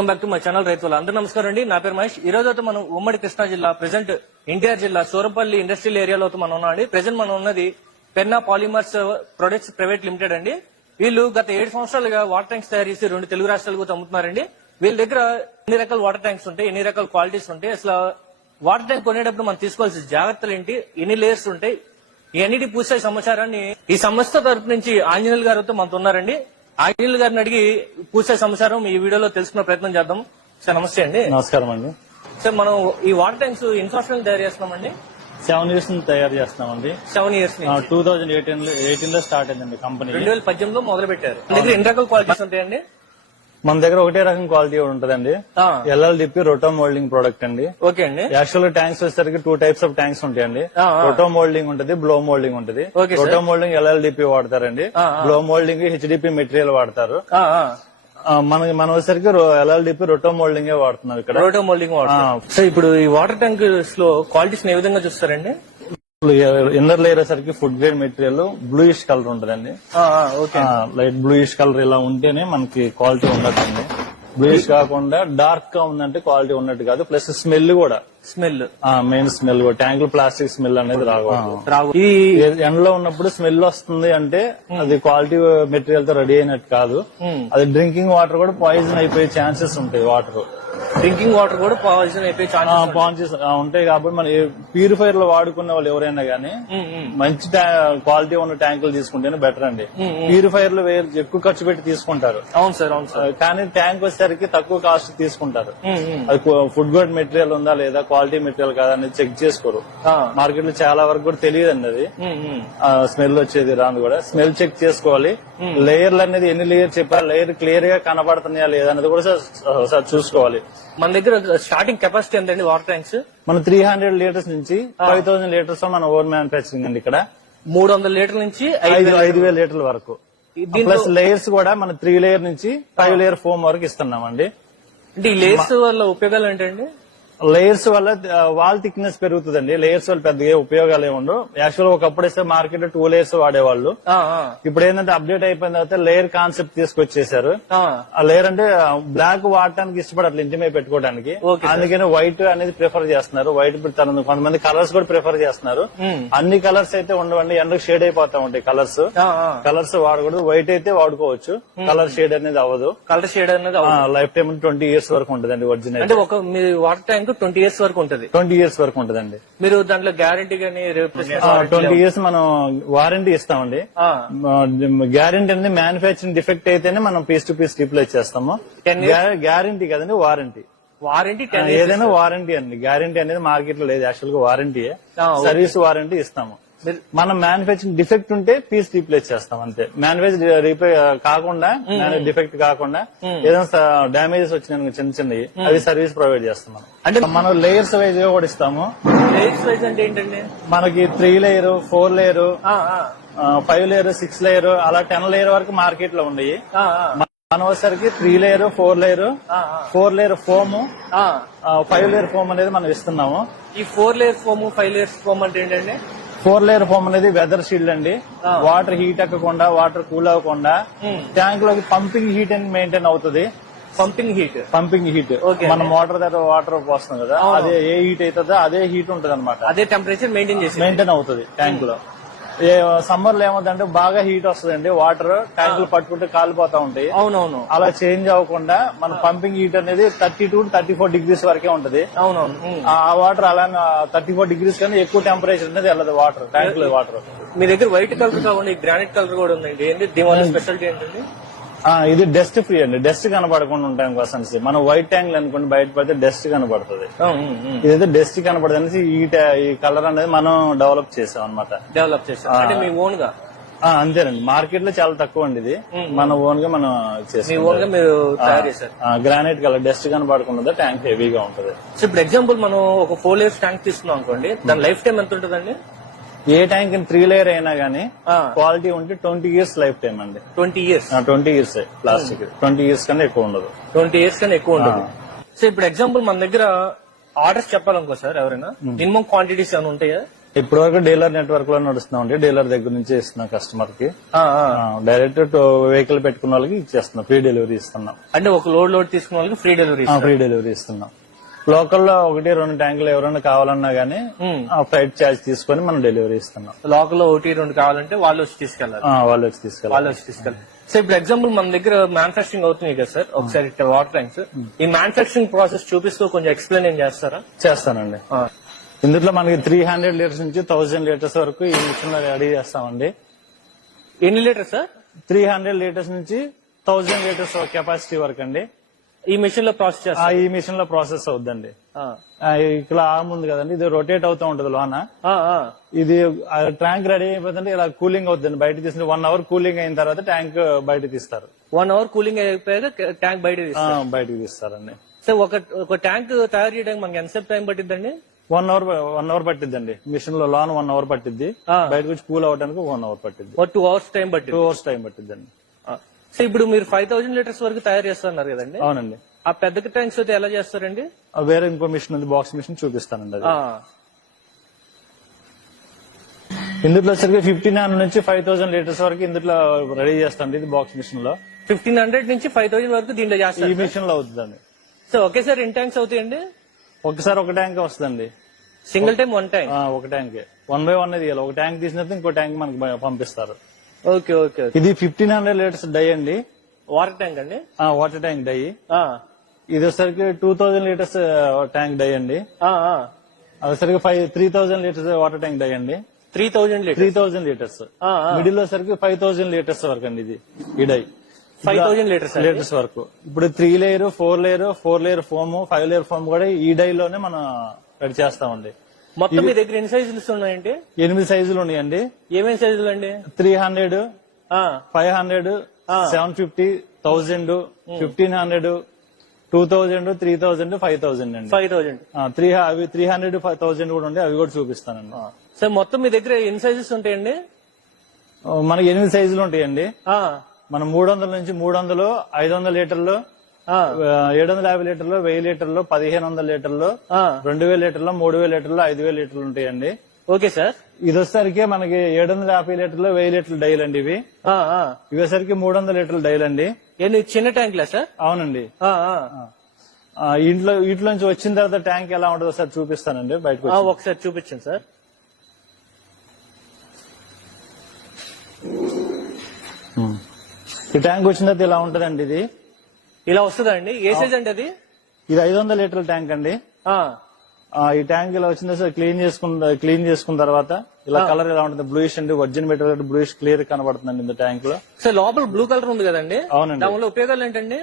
Welcome back to my channel రైతులు అందరూ నమస్కారం అండి. నా పేరు మహేష్. ఈ రోజు అయితే మనం ఉమ్మడి కృష్ణా జిల్లా ప్రెసెంట్ ఎన్టీఆర్ జిల్లా సూరపల్లి ఇండస్ట్రియల్ ఏరియాలో మనం ఉన్నాం అండి. ప్రెసెంట్ మనం ఉన్నది Penna polymers products private limited అండి. వీళ్ళు గత 7 సంవత్సరాలుగా వాటర్ ట్యాంక్స్ తయారు చేసి 2 తెలుగు రాష్ట్రాలకు అమ్ముతున్నారండి. వీళ్ళ దగ్గర ఎన్ని రకాల వాటర్ ట్యాంక్స్ ఉంటాయి, ఎన్ని రకాల క్వాలిటీస్ ఉంటాయి, అసలు వాటర్ ట్యాంక్ కొనేటప్పుడు మనం తీసుకోవాల్సిన జాగ్రత్తలు ఏంటి, ఎన్ని లేయర్స్ ఉంటాయి, ఇవన్నిటి పూసే సమాచారాన్ని ఈ సంస్థ తరపు నుంచి ఆంజనేయులు గారితో మనతో ఉన్నారండి. ఆంజనేయులు గారిని అడిగి పూసే సమాచారం ఈ వీడియోలో తెలుసుకునే ప్రయత్నం చేద్దాం. సార్ నమస్తే అండి. నమస్కారం అండి. సార్ మనం ఈ వాటర్ ట్యాంక్స్ ఎన్ని సంవత్సరాలు తయారు చేస్తున్నామండి? 7 years నుంచి తయారు చేస్తున్నామండి. 7 years 2018 లో స్టార్ట్ అయిందండి కంపెనీ. 2018లో మొదలు పెట్టారు. మన దగ్గర ఎన్ని రకాల క్వాలిటీస్ ఉంటాయండి? మన దగ్గర ఒకటే రకం క్వాలిటీ ఉంటదండి. ఎల్ఎల్డిపి రోటో మోల్డింగ్ ప్రోడక్ట్ అండి. ఓకే అండి. యాక్చువల్ గా ట్యాంక్స్ వచ్చేసరికి 2 types ఆఫ్ ట్యాంక్స్ ఉంటాయండి. రోటో మోల్డింగ్ ఉంటది, బ్లో మోల్డింగ్ ఉంటది. రోటో మోల్డింగ్ ఎల్ఎల్డిపి వాడతారండి, బ్లో మోల్డింగ్ హెచ్డిపి మెటీరియల్ వాడతారు. మన వచ్చేసరికి ఎల్ఎల్డిపి రోటో మోల్డింగ్ వాడుతున్నాం ఇక్కడ. రోటో మోల్డింగ్ వాడుతున్నాం. సో ఇప్పుడు ఈ వాటర్ ట్యాంక్స్ లో క్వాలిటీస్ ఏ విధంగా చూస్తారండి? ఇన్నర్ లేయర్ సరికి food grade material bluish colour ఉంటదండి. లైట్ బ్లూయిష్ కలర్ ఇలా ఉంటేనే మనకి క్వాలిటీ ఉండదండి. బ్లూయిష్ కాకుండా డార్క్ గా ఉందంటే క్వాలిటీ ఉన్నట్టు కాదు. ప్లస్ స్మెల్ కూడా మెయిన్ స్మెల్ కూడా ట్యాంకులు ప్లాస్టిక్ స్మెల్ అనేది రాకూడదు. ఈ ఎండలో ఉన్నప్పుడు స్మెల్ వస్తుంది అంటే అది క్వాలిటీ మెటీరియల్ తో రెడీ అయినట్టు కాదు. అది డ్రింకింగ్ వాటర్ కూడా పాయిజన్ అయిపోయే ఛాన్సెస్ ఉంటాయి. డ్రింకింగ్ వాటర్ కూడా పాయిజన్ అయిపోయే ఛాన్సెస్ ఉంటాయి. కాబట్టి మన ప్యూరిఫైర్ లో వాడుకునే వాళ్ళు ఎవరైనా గానీ మంచి క్వాలిటీ ఉన్న ట్యాంకులు తీసుకుంటేనే బెటర్ అండి. ప్యూరిఫైర్ లో ఎక్కువ ఖర్చు పెట్టి తీసుకుంటారు. అవును సార్, అవును సార్. కానీ ట్యాంక్ వచ్చేసరికి తక్కువ కాస్ట్ తీసుకుంటారు. అది ఫుడ్ గ్రేడ్ మెటీరియల్ ఉందా లేదా, క్వాలిటీ మెటీరియల్ కాదా అనేది చెక్ చేసుకోరు. మార్కెట్ లో చాలా వరకు కూడా తెలియదండి అది. స్మెల్ వచ్చేది రాదు కూడా. స్మెల్ చెక్ చేసుకోవాలి. లేయర్లు అనేది ఎన్ని లేయర్ చెప్పారు, లేయర్ క్లియర్ గా కనబడుతున్నాయా లేదా అనేది కూడా సార్ చూసుకోవాలి. మన దగ్గర స్టార్టింగ్ కెపాసిటీ ఎంతండి వాటర్ ట్యాంక్స్? మన 300 లీటర్స్ నుంచి 5000 లీటర్స్ మన ఓన్ మ్యానుఫాక్చరింగ్ అండి. ఇక్కడ 300 లీటర్ల నుంచి 5000 లీటర్ల వరకు. ప్లస్ లేయర్స్ కూడా మన 3 లేయర్ నుంచి 5 లేయర్ ఫోమ్ వరకు ఇస్తున్నామండి. అంటే ఈ లేయర్స్ వల్ల ఉపయోగాలు ఏంటండి? లేయర్స్ వల్ల వాల్ థిక్నెస్ పెరుగుతుందండి. లేయర్స్ వల్ల పెద్దగా ఉపయోగాలు ఏముండవు. యాక్చువల్ ఒకప్పుడు ఇస్తే మార్కెట్ లో 2 లేయర్స్ వాడేవాళ్ళు. ఇప్పుడు ఏంటంటే అప్డేట్ అయిపోయిన తర్వాత లేయర్ కాన్సెప్ట్ తీసుకొచ్చేసారు. ఆ లేయర్ అంటే బ్లాక్ వాడటానికి ఇష్టపడట్లేదు, ఇంటి మీద పెట్టుకోవడానికి. అందుకని వైట్ అనేది ప్రిఫర్ చేస్తున్నారు. వైట్ కొంతమంది కలర్స్ కూడా ప్రిఫర్ చేస్తున్నారు. అన్ని కలర్స్ అయితే ఉండవండి, ఎండకు షేడ్ అయిపోతా ఉంటాయి కలర్స్ వాడకూడదు. వైట్ అయితే వాడుకోవచ్చు, కలర్ షేడ్ అనేది అవ్వదు. కలర్ షేడ్ అనేది లైఫ్ టైం 20 years వరకు ఉంటుందండి ఒరిజినల్. అంటే ఒక మీ వాటర్ ట్యాంక్ 20 years వరకు ఉంటుంది. 20 years వరకు ఉంటుందండి. మీరు దాంట్లో గ్యారంటీ గానీ 20 years మనం వారంటీ ఇస్తామండి. గ్యారంటీ అనేది మ్యానుఫాక్చరింగ్ డిఫెక్ట్ అయితేనే మనం పీస్ టు పీస్ రీప్లేస్ చేస్తాము. గ్యారంటీ కదండి, వారంటీ. ఏదైనా వారంటీ అండి. గ్యారంటీ అనేది మార్కెట్ లో లేదు. యాక్చువల్ గా వారంటీ, సర్వీస్ వారంటీ ఇస్తాము. మనం మ్యానుఫాక్చరింగ్ డిఫెక్ట్ ఉంటే పీస్ రీప్లేస్ చేస్తాం అంతే. మ్యానుఫాక్చరింగ్ కాకుండా, డిఫెక్ట్ కాకుండా ఏదైనా డ్యామేజెస్ వచ్చినాయి చిన్నవి అవి సర్వీస్ ప్రొవైడ్ చేస్తున్నాం. అంటే మనం లేయర్స్ వైజ్ గా కూడా ఇస్తాము. లేయర్స్ వైజ్ అంటే ఏంటండి? మనకి 3 లేయర్, 4 లేయర్, 5 లేయర్, 6 లేయర్ అలా 10 లేయర్ వరకు మార్కెట్ లో ఉన్నాయి. మన వచ్చేసరికి 3 layer, 4 layer, 4 layer foam, 5 layer foam అనేది మనం ఇస్తున్నాము. ఈ 4 లేయర్ ఫోమ్, 5 లేయర్ ఫోమ్ అంటే ఏంటండి? 4 లేయర్ ఫోమ్ అనేది వెదర్ షీల్డ్ అండి. వాటర్ హీట్ ఎక్కకుండా, వాటర్ కూల్ అవ్వకుండా ట్యాంక్ లోకి పంపింగ్ హీట్ అని మెయింటైన్ అవుతుంది. పంపింగ్ హీట్ మన మోటార్ దగ్గర వాటర్ పోస్తాం కదా, అదే ఏ హీట్ అవుతుందో అదే హీట్ ఉంటుంది అనమాట. అదే టెంపరేచర్ మెయింటైన్ అవుతుంది ట్యాంక్ లో. సమ్మర్ లో ఏమవుతుందంటే బాగా హీట్ వస్తుందండి, వాటర్ ట్యాంకులు పట్టుకుంటే కాలిపోతా ఉంటాయి. అవునవును. అలా చేంజ్ అవ్వకుండా మన పంపింగ్ హీట్ అనేది 32 to 34 degrees వరకే ఉంటది. అవునవును. ఆ వాటర్ అలా 34 degrees కన్నా ఎక్కువ టెంపరేచర్ అనేది వెళ్ళదు వాటర్ ట్యాంక్ లో. వాటర్ మీ దగ్గర వైట్ కలర్ కాకుండా గ్రానైట్ కలర్ కూడా ఉందండి. దీని స్పెషాలిటీ ఏంటండి? ఇది డస్ట్ ఫ్రీ అండి. డస్ట్ కనబడకుండా ఉండడం కోసం మనం వైట్ ట్యాంక్ అనుకోండి, బయట పడితే డస్ట్ కనబడుతుంది. ఇదైతే డస్ట్ కనబడదు అనేసి ఈ కలర్ అనేది మనం డెవలప్ చేసాం అనమాట. అంతేనండి. మార్కెట్ లో చాలా తక్కువ అండి ఇది. మన ఓన్ గా మనం చేసాం. గ్రానైట్ కలర్ డస్ట్ కనబడకుండా ట్యాంక్ హెవీగా ఉంటది. ఇప్పుడు ఎగ్జాంపుల్ మనం ఒక 4 layers ట్యాంక్ తీసుకున్నాం అనుకోండి, దాని లైఫ్ టైం ఎంత ఉంటుందండి? ఏ ట్యాంక్ 3 లేయర్ అయినా గానీ క్వాలిటీ ఉంటే 20 years లైఫ్ టైం అండి. 20 years ప్లాస్టిక్ 20 years కన్నా ఎక్కువ ఉండదు. 20 years కన్నా ఎక్కువ ఉండదు. సో ఇప్పుడు ఎగ్జాంపుల్ మన దగ్గర ఆర్డర్స్ చెప్పాలనుకో సార్, ఎవరైనా మినిమం క్వాంటిటీస్ ఏమైనా ఉంటాయా? ఇప్పటి వరకు డీలర్ నెట్వర్క్ లో నడుస్తున్నాం అండి. డీలర్ దగ్గర నుంచి ఇస్తున్నాం కస్టమర్ కి. డైరెక్ట్ వెహికల్ పెట్టుకున్న వాళ్ళకి ఇచ్చేస్తున్నాం, ఫ్రీ డెలివరీ ఇస్తున్నాం. అంటే ఒక లోడ్ తీసుకున్న వాళ్ళకి ఫ్రీ డెలివరీ ఫ్రీ డెలివరీ ఇస్తున్నాం. లోకల్లో 1-2 ట్యాంకులు ఎవరైనా కావాలన్నా గానీ ఫ్లైట్ ఛార్జ్ తీసుకొని మనం డెలివరీ ఇస్తున్నాం. లోకల్లో 1-2 కావాలంటే వాళ్ళు వచ్చి తీసుకెళ్ళాలి. వాళ్ళు వచ్చి తీసుకెళ్ళాలి. సో ఇప్పుడు ఎగ్జాంపుల్ మన దగ్గర మ్యానుఫాక్చరింగ్ అవుతుంది కదా సార్, ఒకసారి వాటర్ ట్యాంక్స్ ఈ మ్యానుఫాక్చరింగ్ ప్రాసెస్ చూపిస్తూ కొంచెం ఎక్స్ప్లెయిన్ ఏం చేస్తారా? చేస్తానండి. ఇందులో మనకి 300 లీటర్స్ నుంచి 1000 లీటర్స్ వరకు ఈ మిషన్ రెడీ చేస్తామండి. ఎన్ని లీటర్స్ సార్? 300 లీటర్స్ నుంచి 1000 లీటర్స్ కెపాసిటీ వరకు అండి ఈ మిషన్ లో ప్రాసెస్ చేస్తారు. ఈ మిషన్ లో ప్రాసెస్ అవుద్దండి. ఇక్కడ ఆర్మ్ ఉంది కదండి, ఇది రొటేట్ అవుతూ ఉంటది లోన. ఇది ట్యాంక్ రెడీ అయిపోతుంటే ఇలా కూలింగ్ అవుతుంది. బయట తీసిన 1 అవర్ కూలింగ్ అయిన తర్వాత ట్యాంక్ బయట తీస్తారు. 1 అవర్ కూలింగ్ అయిపోయాక ట్యాంక్ బయటకు తీస్తారండి. సో ఒక ట్యాంక్ తయారు చేయడానికి మనకి ఎంతసేపు టైం పట్టిద్దండి? 1 అవర్ పట్టిద్దండి. మిషన్ లో లోన్ 1 అవర్ పట్టిద్ది, బయటకు వచ్చి కూల్ అవడానికి 1 అవర్ పట్టిద్ది. 2 అవర్స్ టైం పట్టింది. 2 అవర్స్ టైం పట్టిద్దండి. సో ఇప్పుడు మీరు 5000 లీటర్స్ వరకు తయారు చేస్తున్నారు కదండి? అవునండి. ఆ పెద్ద ట్యాంక్స్ అయితే ఎలా చేస్తారండి? వేరే ఇంకో మిషన్ ఉంది, బాక్స్ మిషన్ చూపిస్తానండి. అది ఇందులో సరిగ్గా 1500 నుంచి 5000 లీటర్స్ వరకు ఇందులో రెడీ చేస్తాండి. ఇది బాక్స్ మిషన్ లో 1500 నుంచి 5000 వరకు దీంట్లో చేస్తారు. ఈ మిషన్ లో అవుతుందండి. సో ఒకేసారి ఎన్ని ట్యాంక్స్ అవుతాయండి? ఒకసారి ఒక ట్యాంక్ వస్తుందండి. Single time 1 tank? ఒక ట్యాంక్ 1 by 1 తీయాలి. ఒక ట్యాంక్ తీసినట్టు ఇంకో ట్యాంక్ మనకి పంపిస్తారు. Okay okay. ఇది 1500 లీటర్స్ డై అండి. వాటర్ ట్యాంక్ అండి? వాటర్ ట్యాంక్ డై. ఇది వచ్చరికి 2000 లీటర్స్ ట్యాంక్ డై అండి. అదేసరికి 3000 లీటర్స్ వాటర్ ట్యాంక్ డై అండి. 3000 లీటర్స్. మిడిల్ లో సరికి 5000 లీటర్స్ వరకు అండి. ఇది ఈ డై 5000 లీటర్స్ వరకు. ఇప్పుడు 3 layer 4 layer 4 layer foam 5 layer foam కూడా ఈ డై లోనే మనం రెడీ చేస్తామండి. మొత్తం మీ దగ్గర ఎన్ని సైజులు ఉన్నాయండి? 8 సైజులు ఉన్నాయండి. ఏమేమి సైజులు అండి? 300, 500, 750, 1000, 1500, 2000, 3000, 5000 అండి. 5000 అవి 300, 1000 కూడా ఉండే, అవి కూడా చూపిస్తానండి. సార్ మొత్తం మీ దగ్గర ఎన్ని సైజెస్ ఉంటాయండి? మనకి 8 సైజులు ఉంటాయండి. మనం 300 నుంచి 300, 500 లీటర్లు, 750 లీటర్లు, 1000 లీటర్లు, 1500 లీటర్లు, 2000 లీటర్లు, 3000 లీటర్లు, 5000 లీటర్లు ఉంటాయండి. Okay sir. ఇది వచ్చేసరికి మనకి 750 లీటర్లు, 1000 లీటర్లు డైల్ అండి. ఇవి వచ్చేసరికి 300 లీటర్లు డైల్ అండి. చిన్న ట్యాంక్లా సార్? అవునండి. ఇంట్లోంచి వచ్చిన తర్వాత ట్యాంక్ ఎలా ఉంటుందో సార్ చూపిస్తానండి. బయటకు ఒకసారి చూపించండి సార్. ఈ ట్యాంక్ వచ్చిన తర్వాత ఇలా ఉంటదండి. ఇది ఇలా వస్తుందండి. ఏ సైజ్ అండి అది? ఇది 500 లీటర్ల ట్యాంక్ అండి. ఈ ట్యాంక్ ఇలా వచ్చింది సార్. క్లీన్ చేసుకున్న తర్వాత ఇలా కలర్ ఇలా ఉంటుంది. బ్లూయిష్ అండి, వర్జిన్ మెటీరియల్ బ్లూయిష్ క్లియర్ కనబడుతుందండి ఇంత ట్యాంక్ లో. సార్ లోపల బ్లూ కలర్ ఉంది కదండి? అవునండి. దానివల్ల ఉపయోగాలు ఏంటండి?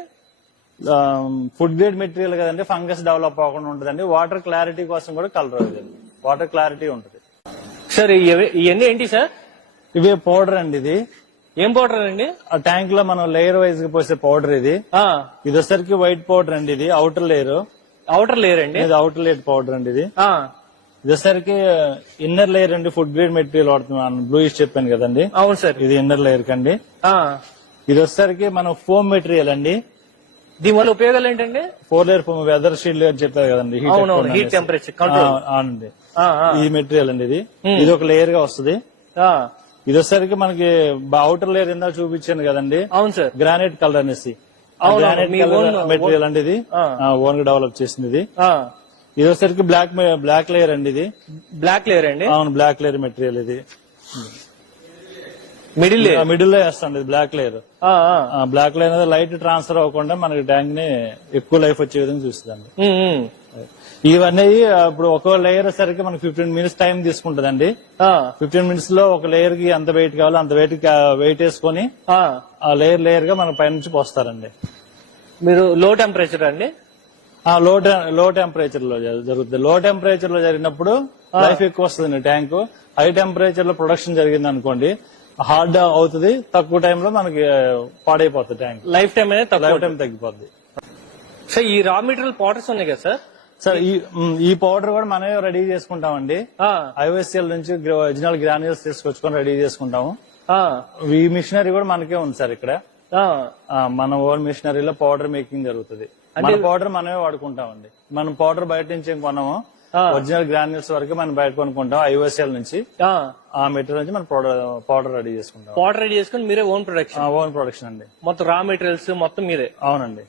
ఫుడ్ గ్రేడ్ మెటీరియల్ కదండి, ఫంగస్ డెవలప్ అవ్వకుండా ఉంటుందండి. వాటర్ క్లారిటీ కోసం కూడా కలర్ అవుతుంది. వాటర్ క్లారిటీ ఉంటుంది. సార్ ఇవన్నీ ఏంటి సార్? ఇవి పౌడర్ అండి. ఇది ఏం పౌడర్ అండి? ఆ ట్యాంక్ లో మనం లేయర్ వైజ్ గా పోసే పౌడర్ ఇది. ఇది వచ్చరికి వైట్ పౌడర్ అండి. ఇది అవుటర్ లేయర్ అండి. ఇది అవుటర్ లేయర్ పౌడర్ అండి. ఇది వచ్చరికి ఇన్నర్ లేయర్ అండి. ఫుడ్ గ్రేడ్ మెటీరియల్ వాడుతున్నాను, బ్లూయిష్ చెప్పాను కదండి. అవును సార్. ఇది ఇన్నర్ లేయర్ కండి. ఇది వచ్చరికి మనం ఫోమ్ మెటీరియల్ అండి. దీనివల్ల ఉపయోగాలు ఏంటండి? 4 లేయర్ ఫోమ్, వెదర్ షీల్డ్ అని చెప్పారు కదండి, హీట్ టెంపరేచర్ కంట్రోల్ అండి. ఈ మెటీరియల్ అండి. ఇది ఒక లేయర్ గా వస్తుంది. ఇది వచ్చేసరికి మనకి అవుటర్ లేయర్ ఇందా చూపించాను కదండి. అవును సార్. గ్రానైట్ కలర్ అనేసి గ్రానైట్ మెటీరియల్ అండి. ఇది ఓన్ గా డెవలప్ చేసింది. ఇది వచ్చేసరికి బ్లాక్ లేయర్ అండి. ఇది బ్లాక్ లేయర్ అండి. అవును, బ్లాక్ లేయర్ మెటీరియల్. ఇది మిడిల్ లో వేస్తాండి బ్లాక్ లేయర్. బ్లాక్ లేయర్ అనేది లైట్ ట్రాన్స్ఫర్ అవ్వకుండా మనకి ట్యాంక్ ని ఎక్కువ లైఫ్ వచ్చే విధంగా చూస్తుందండి. ఇవన్నీ ఇప్పుడు ఒక లేయర్ సరికి మనకి 15 మినిట్స్ టైం తీసుకుంటదండి. 15 మినిట్స్ లో ఒక లేయర్ కి ఎంత వెయిట్ కావాలో అంత వెయిట్ వేసుకొని ఆ లేయర్ గా మన పైనుంచి పోస్తారండి. మీరు లో టెంపరేచర్ అండి? లో టెంపరేచర్ లో జరుగుతుంది. లో టెంపరేచర్ లో జరిగినప్పుడు లైఫ్ ఎక్కువ వస్తుంది ట్యాంక్. హై టెంపరేచర్ లో ప్రొడక్షన్ జరిగింది అనుకోండి, హార్డ్ అవుతుంది. తక్కువ టైంలో మనకి పాడైపోతుంది ట్యాంక్. లైఫ్ టైం తగ్గిపోద్ది. సో ఈ రా మెటీరియల్ పౌడర్స్ ఉన్నాయి కదా సార్? సార్ ఈ పౌడర్ కూడా మనమే రెడీ చేసుకుంటామండి. ఐఓఎస్ఎల్ నుంచి ఒరిజినల్ గ్రాన్యూల్స్ తీసుకొచ్చుకొని రెడీ చేసుకుంటాము. ఈ మిషనరీ కూడా మనకే ఉంది సార్ ఇక్కడ. మన ఓన్ మిషనరీలో పౌడర్ మేకింగ్ జరుగుతుంది. మన పౌడర్ మనమే వాడుకుంటామండి. మనం పౌడర్ బయట నుంచి ఏం కొనము. ఒరిజినల్ గ్రాన్యూల్స్ వరకు మనం బయట కొనుక్కుంటాం ఐఓసిఎల్ నుంచి. ఆ మెటీరియల్ నుంచి మనం పౌడర్ రెడీ చేసుకుంటాం. పౌడర్ రెడీ చేసుకుని మీరే ఓన్ ప్రొడక్షన్. ఓన్ ప్రొడక్షన్ అండి. మొత్తం రా మెటీరియల్స్ మొత్తం మీదే. అవునండి.